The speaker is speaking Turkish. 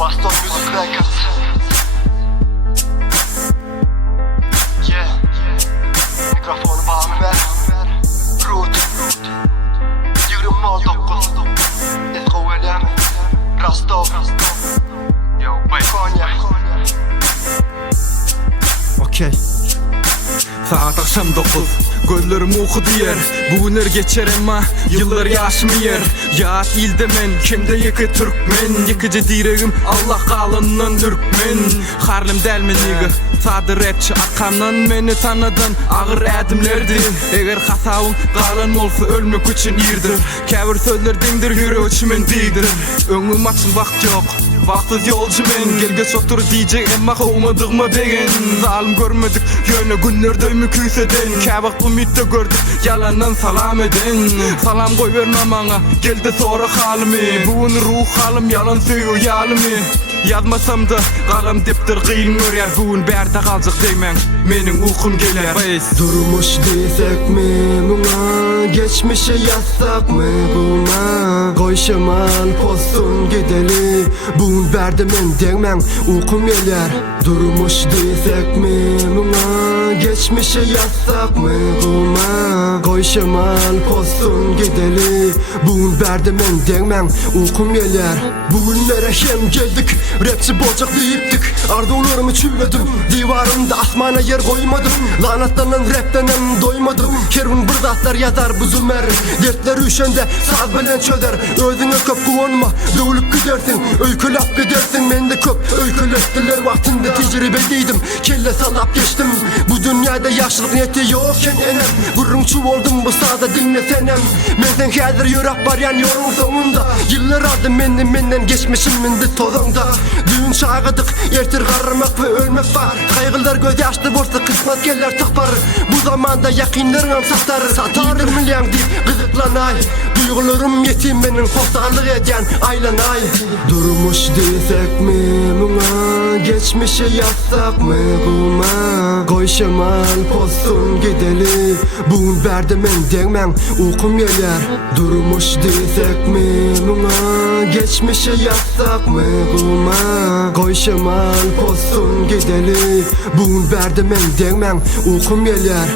Baston Music Records. Yeah. Mikrofonu bağlı ver. Root. 20.9 Esko William Rostov. Yo, Konya. Okey. Saat akşam 9. Gözlerim okudu yer. Bugünler geçer ama yıllar yaşmıyor. Ya ilde men kimde yıkı Türkmen. Yıkıcı direğim Allah kalından Türkmen. Harlem delmen nigga. Sadı rapçi arkamdan meni tanıdın. Ağır edimlerdi. Eğer hasavın kalan olsa ölmek için irdir. Kevir sözler dindir yürü içimen değdir. Öngüm açın vakt yok. Vaxtsız yolcu men. Gelgeç otur diyecek emma kovmadık mı degen. Zalim görmedik yöne günlerde mi küyseden. Kabak ümitte gördük yalandan salam eden. Salam koy vermem bana geldi sonra halimi. Bugün ruh halim yalan söylüyor yalimi. Yazmasam da kalım diptir kıyın örer. Bugün berde kalacak deymen menin uykum gelir. Durmuş desek mi buna, geçmişe yazsak mı buna? Koy şemal postun gideli, bugün berdemen deymen uykum gelir. Durmuş desek mi buna, geçmişe yazsak mı buna? Koy şemal postun gideli, bugün berdemen deymen uykum gelir. Bugünlere hem geldik, rapçi bolcak deyiptik. Ardularımı çüyledim, divarımda asmana yer koymadım. Lanatlanan raptenen doymadım. Kerun bırdatlar yazar bu zümer. Dertler üşende saz bilen çözer. Özüne köp kuvonma, dövülüp gidersin, öykülap gidersin. Men de köp öykülettiler vaktinde tecrübedeydim. Kelle salap geçtim, bu dünyada yaşlılık niyeti yokken enem. Gurrunçu oldum bu sazda dinlesenem. Menden hazır yürek var yan yolun sonunda. Yıllar aldım menden geçmişimin de tozunda. Düğün çağıdık, ertir karırmak ve ölmek var. Kaygılar göz yaşlı borsa kısmet geller tıkpar. Bu zamanda yakinlerim satar. Satar milyon deyip gızıklanay. Duygularım yetim benim hoşsarlık eden aylanay. Durmuş desek mi buna, geçmişe yazsak mı buna? Koy şemal postun gideli, bugün berdemen deymen uykum gelir. Durmuş desek mi buna, geçmişe yazsak mı buna? Koy şemal postun gideli, bugün berdemen deymen uykum gelir.